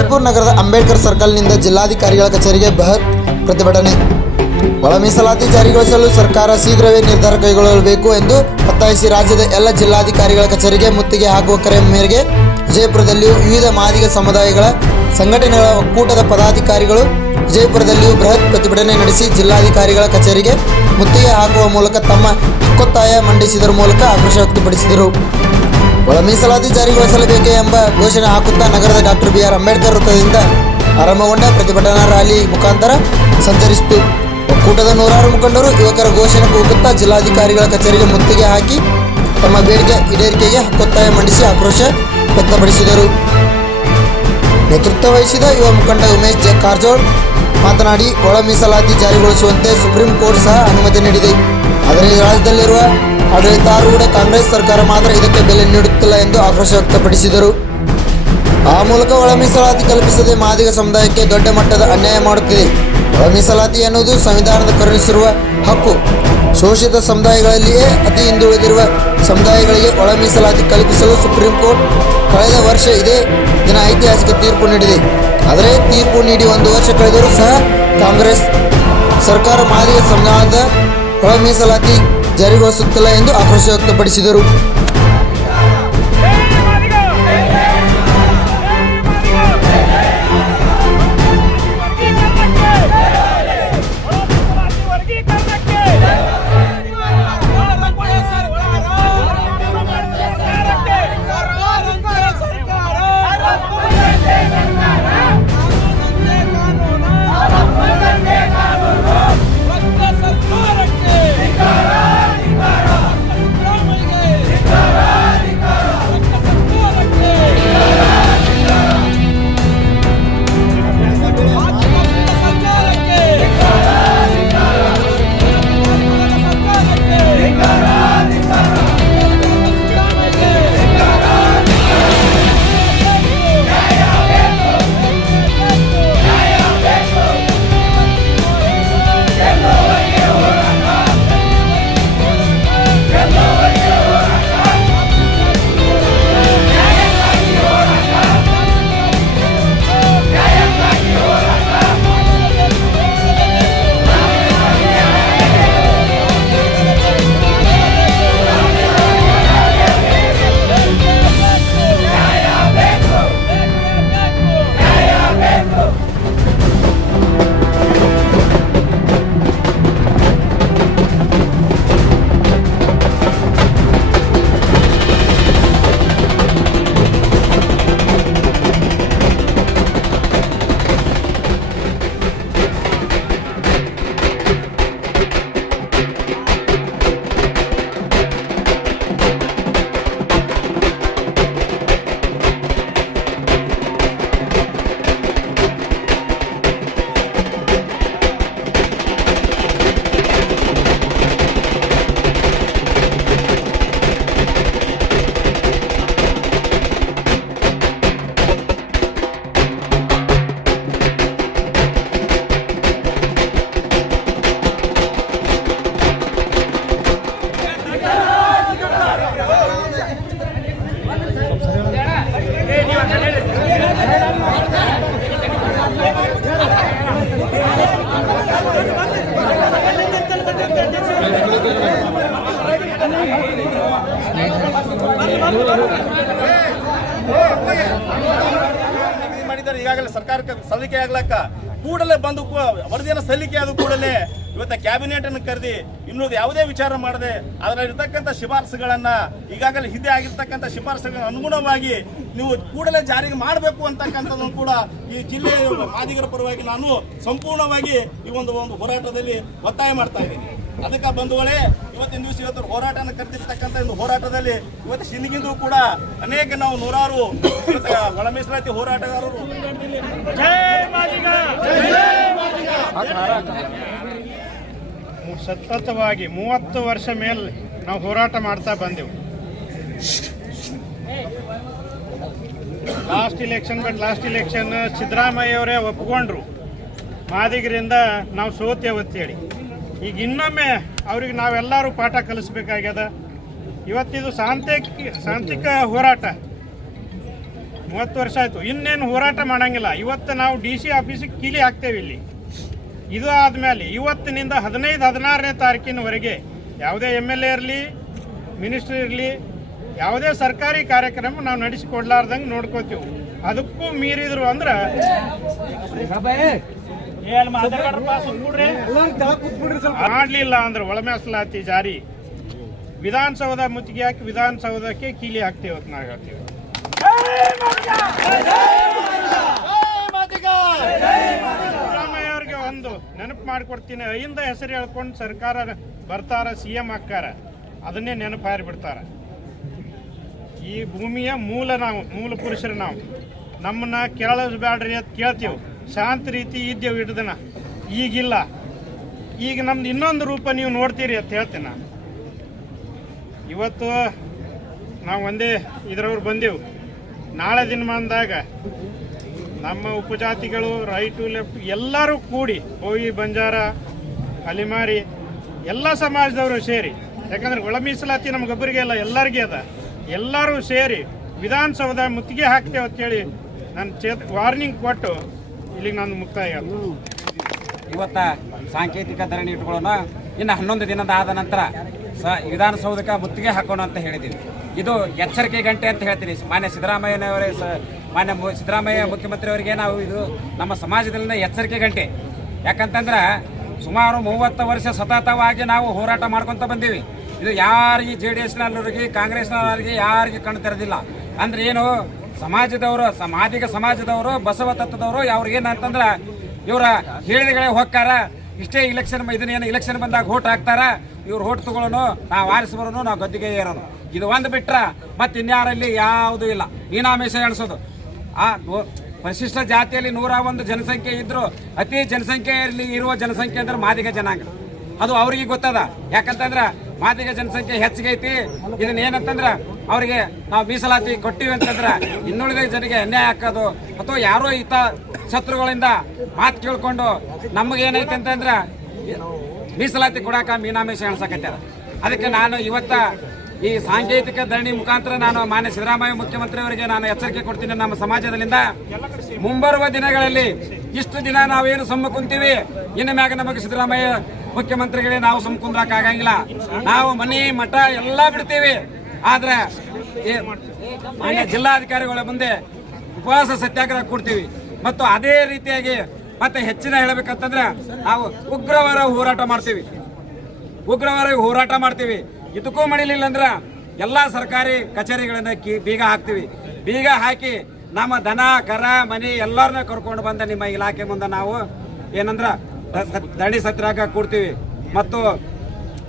ವಿಜಯಪುರ ನಗರದ ಅಂಬೇಡ್ಕರ್ ಸರ್ಕಲ್ನಿಂದ ಜಿಲ್ಲಾಧಿಕಾರಿಗಳ ಕಚೇರಿಗೆ ಬೃಹತ್ ಪ್ರತಿಭಟನೆ. ಒಳ ಮೀಸಲಾತಿ ಜಾರಿಗೊಳಿಸಲು ಸರ್ಕಾರ ಶೀಘ್ರವೇ ನಿರ್ಧಾರ ಕೈಗೊಳ್ಳಬೇಕು ಎಂದು ಒತ್ತಾಯಿಸಿ ರಾಜ್ಯದ ಎಲ್ಲ ಜಿಲ್ಲಾಧಿಕಾರಿಗಳ ಕಚೇರಿಗೆ ಮುತ್ತಿಗೆ ಹಾಕುವ ಕರೆ ಮೇರೆಗೆ ವಿಜಯಪುರದಲ್ಲಿಯೂ ವಿವಿಧ ಮಾದಿಗ ಸಮುದಾಯಗಳ ಸಂಘಟನೆಗಳ ಒಕ್ಕೂಟದ ಪದಾಧಿಕಾರಿಗಳು ವಿಜಯಪುರದಲ್ಲಿಯೂ ಬೃಹತ್ ಪ್ರತಿಭಟನೆ ನಡೆಸಿ ಜಿಲ್ಲಾಧಿಕಾರಿಗಳ ಕಚೇರಿಗೆ ಮುತ್ತಿಗೆ ಹಾಕುವ ಮೂಲಕ ತಮ್ಮ ಹಕ್ಕೊತ್ತಾಯ ಮಂಡಿಸಿದರ ಮೂಲಕ ಆಕ್ರೋಶ ವ್ಯಕ್ತಪಡಿಸಿದರು. ಒಳ ಮೀಸಲಾತಿ ಜಾರಿಗೊಳಿಸಲೇಬೇಕೆ ಎಂಬ ಘೋಷಣೆ ಹಾಕುತ್ತಾ ನಗರದ ಡಾಕ್ಟರ್ ಬಿ ಆರ್ ಅಂಬೇಡ್ಕರ್ ವೃತ್ತದಿಂದ ಆರಂಭಗೊಂಡ ಪ್ರತಿಭಟನಾ ರ್ಯಾಲಿ ಮುಖಾಂತರ ಸಂಚರಿಸಿತು. ಒಕ್ಕೂಟದ ನೂರಾರು ಮುಖಂಡರು ಯುವಕರ ಘೋಷಣೆ ಕೂಗುತ್ತಾ ಜಿಲ್ಲಾಧಿಕಾರಿಗಳ ಕಚೇರಿಗೆ ಮುತ್ತಿಗೆ ಹಾಕಿ ತಮ್ಮ ಬೇಡಿಕೆ ಈಡೇರಿಕೆಗೆ ಹಕ್ಕೊತ್ತಾಯ ಮಂಡಿಸಿ ಆಕ್ರೋಶ ವ್ಯಕ್ತಪಡಿಸಿದರು. ನೇತೃತ್ವ ವಹಿಸಿದ ಯುವ ಮುಖಂಡ ಉಮೇಶ್ ಜೆ ಕಾರಜೋಳ್ ಮಾತನಾಡಿ, ಒಳ ಮೀಸಲಾತಿ ಜಾರಿಗೊಳಿಸುವಂತೆ ಸುಪ್ರೀಂ ಕೋರ್ಟ್ ಸಹ ಅನುಮತಿ ನೀಡಿದೆ. ಆದರೆ ರಾಜ್ಯದಲ್ಲಿರುವ ಆಡಳಿತಾರೂಢ ಕಾಂಗ್ರೆಸ್ ಸರ್ಕಾರ ಮಾತ್ರ ಇದಕ್ಕೆ ಬೆಲೆ ನೀಡುತ್ತಿಲ್ಲ ಎಂದು ಆಕ್ರೋಶ ವ್ಯಕ್ತಪಡಿಸಿದರು. ಆ ಮೂಲಕ ಒಳ ಮೀಸಲಾತಿ ಕಲ್ಪಿಸದೆ ಮಾದಿಗ ಸಮುದಾಯಕ್ಕೆ ದೊಡ್ಡ ಮಟ್ಟದ ಅನ್ಯಾಯ ಮಾಡುತ್ತಿದೆ. ಒಳ ಮೀಸಲಾತಿ ಎನ್ನುವುದು ಸಂವಿಧಾನದ ಕರುಣಿಸಿರುವ ಹಕ್ಕು. ಶೋಷಿತ ಸಮುದಾಯಗಳಲ್ಲಿಯೇ ಅತಿ ಹಿಂದುಳಿದಿರುವ ಸಮುದಾಯಗಳಿಗೆ ಒಳ ಮೀಸಲಾತಿ ಕಲ್ಪಿಸಲು ಸುಪ್ರೀಂ ಕೋರ್ಟ್ ಕಳೆದ ವರ್ಷ ಇದೇ ದಿನ ಐತಿಹಾಸಿಕ ತೀರ್ಪು ನೀಡಿದೆ. ಆದರೆ ತೀರ್ಪು ನೀಡಿ ಒಂದು ವರ್ಷ ಕಳೆದರೂ ಸಹ ಕಾಂಗ್ರೆಸ್ ಸರ್ಕಾರ ಮಾದಿಗ ಸಂವಿಧಾನದ ಒಳ ಮೀಸಲಾತಿ ಜಾರಿಗೊಳಿಸುತ್ತಿಲ್ಲ ಎಂದು ಆಕ್ರೋಶ ವ್ಯಕ್ತಪಡಿಸಿದರು. ಈಗಾಗಲೇ ಸರ್ಕಾರಕ್ಕೆ ಸಲ್ಲಿಕೆ ಆಗ್ಲಕ್ಕ ಕೂಡಲೇ ಬಂದು ವರದಿಯನ್ನು ಸಲ್ಲಿಕೆ ಆದ ಕೂಡಲೇ ಇವತ್ತು ಕ್ಯಾಬಿನೆಟ್ ಅನ್ನು ಕರೆದಿ ಇನ್ನೊಂದು ಯಾವುದೇ ವಿಚಾರ ಮಾಡದೆ ಅದರಲ್ಲಿರ್ತಕ್ಕಂಥ ಶಿಫಾರಸುಗಳನ್ನ ಈಗಾಗಲೇ ಹಿಂದೆ ಆಗಿರ್ತಕ್ಕಂಥ ಶಿಫಾರಸುಗಳ ಅನುಗುಣವಾಗಿ ನೀವು ಕೂಡಲೇ ಜಾರಿಗೆ ಮಾಡಬೇಕು ಅಂತಕ್ಕಂಥದ್ದನ್ನು ಕೂಡ ಈ ಜಿಲ್ಲೆಯ ಮಾದಿಗರ ಪರವಾಗಿ ನಾನು ಸಂಪೂರ್ಣವಾಗಿ ಈ ಒಂದು ಒಂದು ಹೋರಾಟದಲ್ಲಿ ಒತ್ತಾಯ ಮಾಡ್ತಾ ಇದ್ದೀನಿ. ಅದಕ್ಕೆ ಬಂಧುಗಳೇ ಇವತ್ತಿನ ದಿವಸ ಇವತ್ತು ಹೋರಾಟನ ಕರೆದಿರ್ತಕ್ಕಂಥ ಒಂದು ಹೋರಾಟದಲ್ಲಿ ಇವತ್ತು ಶಿಂದಗಿಂದು ಕೂಡ ಅನೇಕ ನಾವು ನೂರಾರು ಒಳ ಮೀಸಲಾತಿ ಹೋರಾಟಗಾರರು. ಸತತವಾಗಿ ಮೂವತ್ತು ವರ್ಷ ಮೇಲೆ ನಾವು ಹೋರಾಟ ಮಾಡ್ತಾ ಬಂದೆವು. Last election but last election Siddaramaiah ಅವರೇ ಒಪ್ಕೊಂಡ್ರು. ಮಾದಿಗರಿಂದ ನಾವು ಸೋತೇವೆ ಅಂತೇಳಿ. ಈಗ ಇನ್ನೊಮ್ಮೆ ಅವ್ರಿಗೆ ನಾವೆಲ್ಲರೂ ಪಾಠ ಕಲಿಸ್ಬೇಕಾಗ್ಯದ. ಇವತ್ತಿದು ಶಾಂತಿಕ ಶಾಂತಿಕ ಹೋರಾಟ. ಮೂವತ್ತು ವರ್ಷ ಆಯಿತು. ಇನ್ನೇನು ಹೋರಾಟ ಮಾಡಂಗಿಲ್ಲ. ಇವತ್ತು ನಾವು ಡಿ ಸಿ ಆಫೀಸಿಗೆ ಕೀಲಿ ಹಾಕ್ತೇವೆ ಇಲ್ಲಿ. ಇದು ಆದಮೇಲೆ ಇವತ್ತಿನಿಂದ ಹದಿನೈದು, ಹದಿನಾರನೇ ತಾರೀಕಿನವರೆಗೆ ಯಾವುದೇ ಎಂ ಎಲ್ ಎ ಇರಲಿ, ಮಿನಿಸ್ಟರ್ ಇರಲಿ, ಯಾವುದೇ ಸರ್ಕಾರಿ ಕಾರ್ಯಕ್ರಮ ನಾವು ನಡೆಸಿಕೊಡ್ಲಾರ್ದಂಗೆ ನೋಡ್ಕೋತೀವಿ. ಅದಕ್ಕೂ ಮೀರಿದ್ರು ಅಂದ್ರೆ ಮಾಡಲಿಲ್ಲ ಅಂದ್ರೆ ಒಳ ಮೀಸಲಾತಿ ಜಾರಿ. ವಿಧಾನಸೌಧ ಮುತ್ತಿಗೆ ಹಾಕಿ ವಿಧಾನಸೌಧಕ್ಕೆ ಕೀಲಿ ಹಾಕ್ತೀವಿ ಅಂತ ನಾವು ಹೇಳ್ತೀವಿ. ಸಿದ್ದರಾಮಯ್ಯ ಅವ್ರಿಗೆ ಒಂದು ನೆನಪು ಮಾಡಿಕೊಡ್ತೀನಿ. ಅಯ್ಯಿಂದ ಹೆಸರು ಹೇಳ್ಕೊಂಡು ಸರ್ಕಾರ ಬರ್ತಾರ ಸಿ ಎಂ ಹಾಕಾರ ಅದನ್ನೇ ನೆನಪು ಹಾರಿಬಿಡ್ತಾರ ಈ ಭೂಮಿಯ ಮೂಲ ನಾವು ಮೂಲ ಪುರುಷರು ನಾವು. ನಮ್ಮನ್ನ ಕೇಳಸ್ಬೇಡ್ರಿ ಅಂತ ಕೇಳ್ತೀವಿ. ಶಾಂತ ರೀತಿ ಇದ್ದೇವೆ ಹಿಡ್ದನ? ಈಗಿಲ್ಲ. ಈಗ ನಮ್ದು ಇನ್ನೊಂದು ರೂಪ ನೀವು ನೋಡ್ತೀರಿ ಅಂತ ಹೇಳ್ತೀನಿ ನಾನು. ಇವತ್ತು ನಾವು ಒಂದೇ ಇದರವ್ರು ಬಂದೆವು. ನಾಳೆ ದಿನಮಾನದಾಗ ನಮ್ಮ ಉಪಜಾತಿಗಳು ರೈಟು ಲೆಫ್ಟ್ ಎಲ್ಲರೂ ಕೂಡಿ ಹೋಗಿ ಬಂಜಾರ, ಅಲಿಮಾರಿ ಎಲ್ಲ ಸಮಾಜದವರು ಸೇರಿ, ಯಾಕಂದ್ರೆ ಒಳ ಮೀಸಲಾತಿ ನಮ್ಗೊಬ್ಬರಿಗೆ ಅಲ್ಲ, ಎಲ್ಲರಿಗೆ ಅದ. ಎಲ್ಲರೂ ಸೇರಿ ವಿಧಾನಸೌಧ ಮುತ್ತಿಗೆ ಹಾಕ್ತೇವೆ ಅಂತೇಳಿ ನಾನು ಚೇತ್ ವಾರ್ನಿಂಗ್ ಕೊಟ್ಟು ಇಲ್ಲಿಗೆ ನಾನು ಮುಕ್ತಾಯ. ಇವತ್ತು ಸಾಂಕೇತಿಕ ಧರಣಿ ಇಟ್ಕೊಳ್ಳೋಣ ಇನ್ನು ಹನ್ನೊಂದು ದಿನದ ಆದ ನಂತರ ಸ ವಿಧಾನಸೌಧಕ್ಕೆ ಮುತ್ತಿಗೆ ಹಾಕೋಣ ಅಂತ ಹೇಳಿದ್ದೀವಿ ಇದು ಎಚ್ಚರಿಕೆ ಗಂಟೆ ಅಂತ ಹೇಳ್ತೀನಿ. ಮಾನ್ಯ ಸಿದ್ದರಾಮಯ್ಯನವರೇ, ಸ ಮಾನ್ಯ ಸಿದ್ದರಾಮಯ್ಯ ಮುಖ್ಯಮಂತ್ರಿಯವರಿಗೆ ನಾವು ಇದು ನಮ್ಮ ಸಮಾಜದಲ್ಲಿನ ಎಚ್ಚರಿಕೆ ಗಂಟೆ. ಯಾಕಂತಂದ್ರೆ ಸುಮಾರು ಮೂವತ್ತು ವರ್ಷ ಸತತವಾಗಿ ನಾವು ಹೋರಾಟ ಮಾಡ್ಕೊತ ಬಂದೀವಿ. ಇದು ಯಾರಿಗೆ ಜೆ ಡಿ ಎಸ್ನವ್ರಿಗೆ ಕಾಂಗ್ರೆಸ್ನವರಿಗೆ ಯಾರಿಗೆ ಕಣ್ಣು ತೆರೆದಿಲ್ಲ. ಅಂದ್ರೆ ಏನು ಸಮಾಜದವರು ಮಾದಿಗ ಸಮಾಜದವರು, ಬಸವ ತತ್ವದವರು ಅವ್ರಿಗೆ ಏನಂತಂದ್ರೆ ಇವರ ಹೇಳಿದಗಳೇ ಹೋಗ್ತಾರ ಇಷ್ಟೇ ಇಲೆಕ್ಷನ್ ಇದನ್ನೇನು ಇಲೆಕ್ಷನ್ ಬಂದಾಗ ಹೋಟ್ ಹಾಕ್ತಾರ. ಇವ್ರು ಹೋಟ್ ತಗೊಳ್ಳೋನು, ನಾವು ಆರಿಸಿ ಬರೋನು, ನಾವು ಗದ್ದಿಗೆ ಏರೋನು. ಇದು ಒಂದು ಬಿಟ್ರ ಮತ್ತೆ ಇನ್ಯಾರಲ್ಲಿ ಯಾವುದೂ ಇಲ್ಲ. ಮೀನಾಮೇಷ ಎಣಿಸೋದು. ಆ ಪರಿಶಿಷ್ಟ ಜಾತಿಯಲ್ಲಿ ನೂರ ಒಂದು ಜನಸಂಖ್ಯೆ ಇದ್ರು, ಅತಿ ಜನಸಂಖ್ಯೆಯಲ್ಲಿ ಇರುವ ಜನಸಂಖ್ಯೆ ಅಂದ್ರೆ ಮಾದಿಗ ಜನಾಂಗ. ಅದು ಅವ್ರಿಗೆ ಗೊತ್ತದ. ಯಾಕಂತಂದ್ರ ಮಾದಿಗ ಜನಸಂಖ್ಯೆ ಹೆಚ್ಚಿಗೆ ಐತಿ ಇದನ್ನ ಏನಂತಂದ್ರ ಅವರಿಗೆ ನಾವು ಮೀಸಲಾತಿ ಕೊಟ್ಟಿವಿ ಅಂತಂದ್ರೆ ಇನ್ನುಳಿದ ಜನರಿಗೆ ಅನ್ಯಾಯ ಹಾಕೋದು. ಅಥವಾ ಯಾರೋ ಈತ ಶತ್ರುಗಳಿಂದ ಮಾತು ಕೇಳ್ಕೊಂಡು ನಮಗೇನೈತೆ ಅಂತಂದ್ರೆ ಮೀಸಲಾತಿ ಕೊಡಾಕ ಮೀನಾಮೇಶ ಎಣ್ಸಕತ್ಯಾರ. ಅದಕ್ಕೆ ನಾನು ಇವತ್ತ ಈ ಸಾಂಕೇತಿಕ ಧರಣಿ ಮುಖಾಂತರ ನಾನು ಮಾನ್ಯ ಸಿದ್ದರಾಮಯ್ಯ ಮುಖ್ಯಮಂತ್ರಿಯವರಿಗೆ ನಾನು ಎಚ್ಚರಿಕೆ ಕೊಡ್ತೀನಿ ನಮ್ಮ ಸಮಾಜದಲ್ಲಿಂದ. ಮುಂಬರುವ ದಿನಗಳಲ್ಲಿ ಇಷ್ಟು ದಿನ ನಾವೇನು ಸುಮ್ಮ ಕುಂತೀವಿ. ಇನ್ನು ಮ್ಯಾಗ ನಮಗೆ ಸಿದ್ದರಾಮಯ್ಯ ಮುಖ್ಯಮಂತ್ರಿಗಳೇ ನಾವು ಸುಮ್ಮ ಕುಂದ್ರಕ್ಕಾಗಂಗಿಲ್ಲ ನಾವು ಮನೆ ಮಠ ಎಲ್ಲ ಬಿಡ್ತೀವಿ. ಆದ್ರೆ ಜಿಲ್ಲಾಧಿಕಾರಿಗಳ ಮುಂದೆ ಉಪವಾಸ ಸತ್ಯಾಗ್ರಹ ಕೊಡ್ತೀವಿ. ಮತ್ತು ಅದೇ ರೀತಿಯಾಗಿ ಮತ್ತೆ ಹೆಚ್ಚಿನ ಹೇಳಬೇಕಂತಂದ್ರೆ ನಾವು ಉಗ್ರವಾರ ಹೋರಾಟ ಮಾಡ್ತೀವಿ. ಉಗ್ರವಾರ ಹೋರಾಟ ಮಾಡ್ತೀವಿ. ಇದಕ್ಕೂ ಮಾಡಿಲಿಲ್ಲ ಅಂದ್ರೆ ಎಲ್ಲಾ ಸರ್ಕಾರಿ ಕಚೇರಿಗಳನ್ನ ಬೀಗ ಹಾಕ್ತಿವಿ. ಬೀಗ ಹಾಕಿ ನಮ್ಮ ದನ, ಕರ, ಮನೆ ಎಲ್ಲರನ್ನ ಕರ್ಕೊಂಡು ಬಂದ ನಿಮ್ಮ ಇಲಾಖೆ ಮುಂದೆ ನಾವು ಏನಂದ್ರ ದಣಿ ಸತ್ಯಾಗ್ರಹ ಕೂಡ್ತೀವಿ. ಮತ್ತು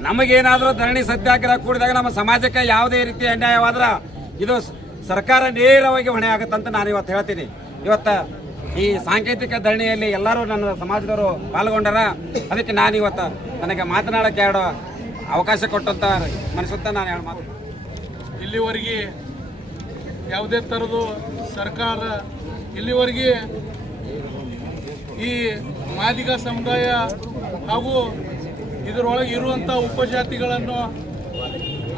ನಮಗೇನಾದ್ರೂ ಧರಣಿ ಸತ್ಯಾಗ್ರಹ ಕೂಡಿದಾಗ ನಮ್ಮ ಸಮಾಜಕ್ಕೆ ಯಾವುದೇ ರೀತಿ ಅನ್ಯಾಯವಾದ್ರೆ ಇದು ಸರ್ಕಾರ ನೇರವಾಗಿ ಹೊಣೆ ಆಗುತ್ತಂತ ನಾನು ಇವತ್ತು ಹೇಳ್ತೀನಿ. ಇವತ್ತು ಈ ಸಾಂಕೇತಿಕ ಧರಣಿಯಲ್ಲಿ ಎಲ್ಲರೂ ನನ್ನ ಸಮಾಜದವರು ಪಾಲ್ಗೊಂಡಾರ, ಅದಕ್ಕೆ ನಾನು ಇವತ್ತು ನನಗೆ ಮಾತನಾಡಕ್ಕೆ ಎರಡು ಅವಕಾಶ ಕೊಟ್ಟಂತ ಮನಸ್ಸುತ್ತ ನಾನು ಹೇಳ ಮಾತು ಇಲ್ಲಿವರೆಗೆ ಯಾವುದೇ ಥರದ್ದು ಸರ್ಕಾರ, ಇಲ್ಲಿವರೆಗೆ ಈ ಮಾದಿಗ ಸಮುದಾಯ ಹಾಗೂ ಇದರೊಳಗೆ ಇರುವಂಥ ಉಪಜಾತಿಗಳನ್ನು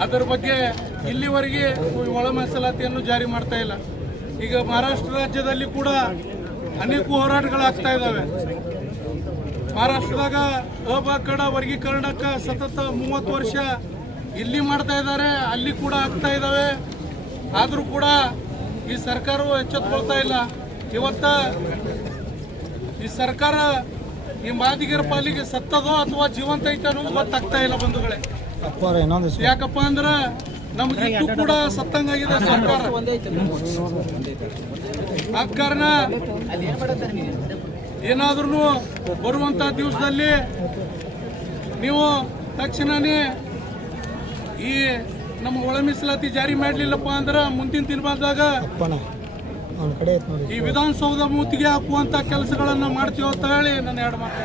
ಅದರ ಬಗ್ಗೆ ಇಲ್ಲಿವರೆಗೆ ಒಳ ಮೀಸಲಾತಿಯನ್ನು ಜಾರಿ ಮಾಡ್ತಾ ಇಲ್ಲ. ಈಗ ಮಹಾರಾಷ್ಟ್ರ ರಾಜ್ಯದಲ್ಲಿ ಕೂಡ ಅನೇಕ ಹೋರಾಟಗಳಾಗ್ತಾ ಇದ್ದಾವೆ. ಮಹಾರಾಷ್ಟ್ರದಾಗ ಅಬಕಡ ವರ್ಗೀಕರಣಕ್ಕೆ ಸತತ ಮೂವತ್ತು ವರ್ಷ ಇಲ್ಲಿ ಮಾಡ್ತಾ ಇದ್ದಾರೆ, ಅಲ್ಲಿ ಕೂಡ ಆಗ್ತಾ ಇದ್ದಾವೆ. ಆದರೂ ಕೂಡ ಈ ಸರ್ಕಾರವು ಎಚ್ಚೆತ್ಕೊಳ್ತಾ ಇಲ್ಲ. ಇವತ್ತ ಈ ಸರ್ಕಾರ ಈ ಮಾದಿಗರ ಪಾಲಿಗೆ ಸತ್ತದೋ ಅಥವಾ ಜೀವಂತ ಐತೆ ಅನ್ನೋದು ಗೊತ್ತಾಗ್ತಾ ಇಲ್ಲ ಬಂಧುಗಳೇ. ಯಾಕಪ್ಪ ಅಂದ್ರ ನಮ್ಗೆ ಇಟ್ಟು ಕೂಡ ಸತ್ತಂಗಾಗಿದೆ ಸರ್ಕಾರ. ಆ ಕಾರಣ ಏನಾದ್ರೂ ಬರುವಂತ ದಿವಸದಲ್ಲಿ ನೀವು ತಕ್ಷಣನೇ ಈ ನಮ್ಮ ಒಳ ಮೀಸಲಾತಿ ಜಾರಿ ಮಾಡಲಿಲ್ಲಪ್ಪ ಅಂದ್ರೆ ಮುಂದಿನ ದಿನಮಾನದಾಗ ಈ ವಿಧಾನಸೌಧ ಮೂತಿಗೆ ಹಾಕುವಂತ ಕೆಲಸಗಳನ್ನ ಮಾಡ್ತೀವಿ ಅಂತ ಹೇಳಿ ನನ್ನ ಎರಡು ಮಾತು.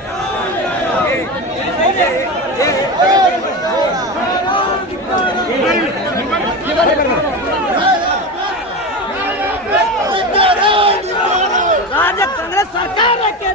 ಕಾಂಗ್ರೆಸ್ ಸರ್ಕಾರಕ್ಕೆ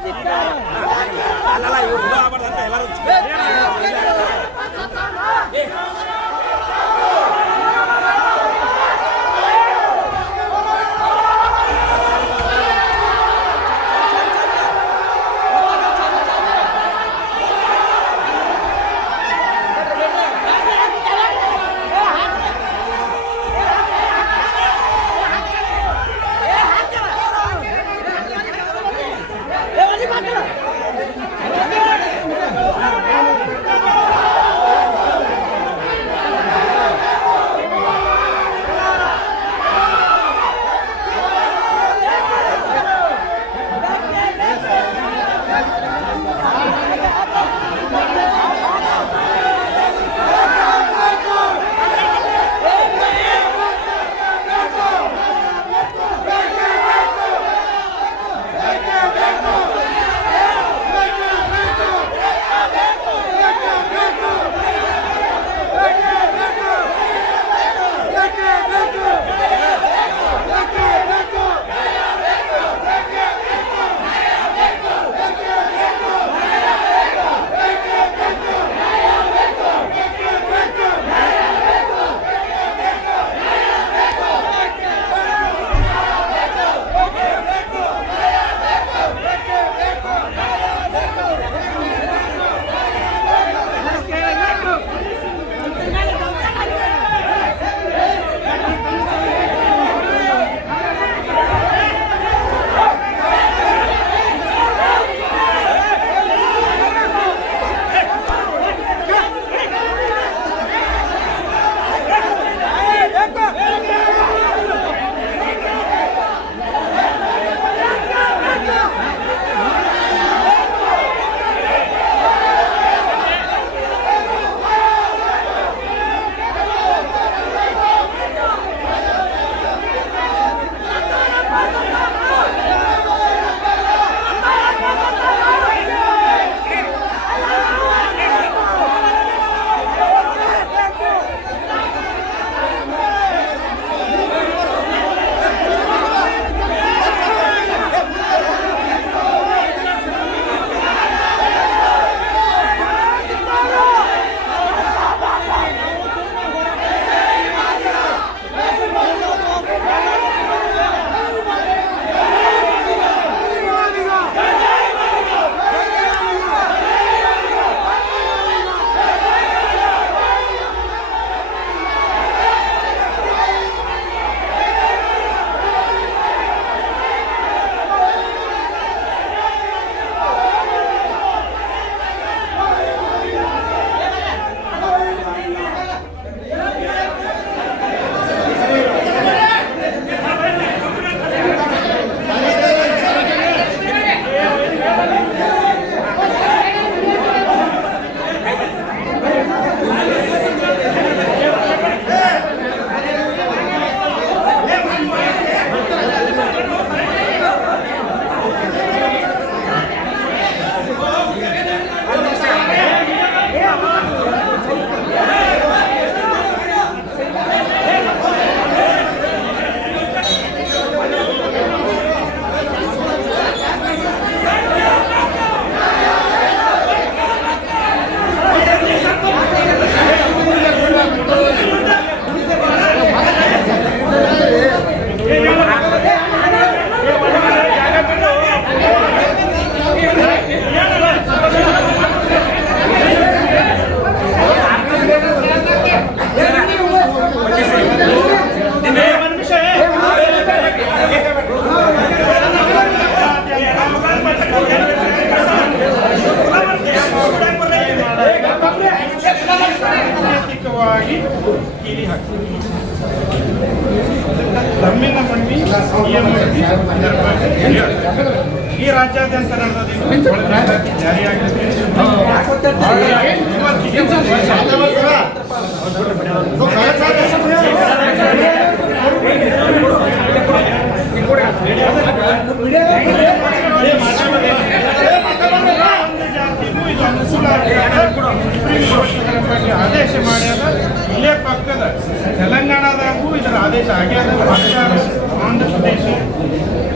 ಮಹಾರಾಷ್ಟ್ರ, ಆಂಧ್ರ ಪ್ರದೇಶ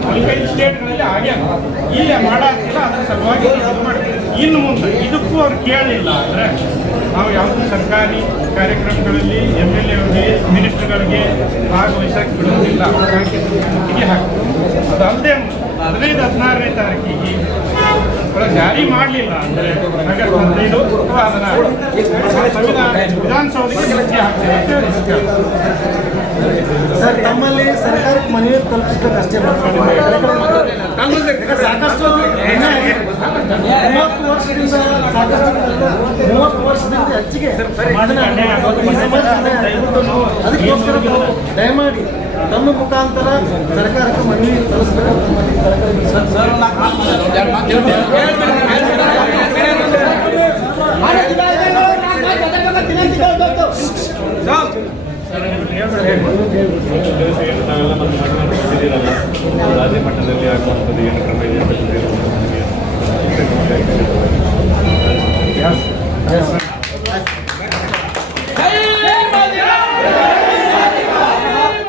ನಾಲ್ಕೈದು ಸ್ಟೇಟ್ಗಳಲ್ಲಿ ಆಗ್ಯಾದ ಇಲ್ಲೇ ಮಾಡಾಕ್ತಿಲ್ಲ ಅದ್ರ ಸಲುವಾಗಿ ಇನ್ನು ಮುಂದೆ ಇದಕ್ಕೂ ಅವ್ರು ಕೇಳಲಿಲ್ಲ ಅಂದರೆ ನಾವು ಯಾವುದೇ ಸರ್ಕಾರಿ ಕಾರ್ಯಕ್ರಮಗಳಲ್ಲಿ ಎಂ ಎಲ್ ಎಗಳಿಗೆ ಮಿನಿಸ್ಟರ್ಗಳಿಗೆ ಭಾಗವಹಿಸಕ್ಕೆ ಮುತ್ತಿಗೆ ಹಾಕ್ತೀವಿ ಅದಲ್ಲದೆ ಹದಿನೈದು ಹದಿನಾರನೇ ತಾರೀಕಿಗೆ ಜಾರಿ ಮಾಡಲಿಲ್ಲ ಅಂದರೆ ಆಗಸ್ಟ್ ಹದಿನೈದು ಸಂವಿಧಾನ ವಿಧಾನಸೌಧಕ್ಕೆ ಹಾಕ್ತೇವೆ ಅಂತ ಸರ್ ತಮ್ಮಲ್ಲಿ ಸರ್ಕಾರಕ್ಕೆ ಮನವಿ ತಲುಪಿಸ್ಬೇಕಷ್ಟೇ ಸಾಕಷ್ಟು. ಮೂವತ್ತು ವರ್ಷದಿಂದ ಸಾಕಷ್ಟು ಮೂವತ್ತು ವರ್ಷದಿಂದ ಹೆಚ್ಚಿಗೆ ಅದಕ್ಕೋಸ್ಕರ ದಯಮಾಡಿ ತಮ್ಮ ಮುಖಾಂತರ ಸರ್ಕಾರಕ್ಕೆ ಮನವಿ ತಲುಪಿಸ್ಬೇಕಂತ ರಾಜ್ಯ ಮಟ್ಟದಲ್ಲಿ ಆಗುವಂಥದ್ದು ಏನು ಕ್ರಮ ಇದೆ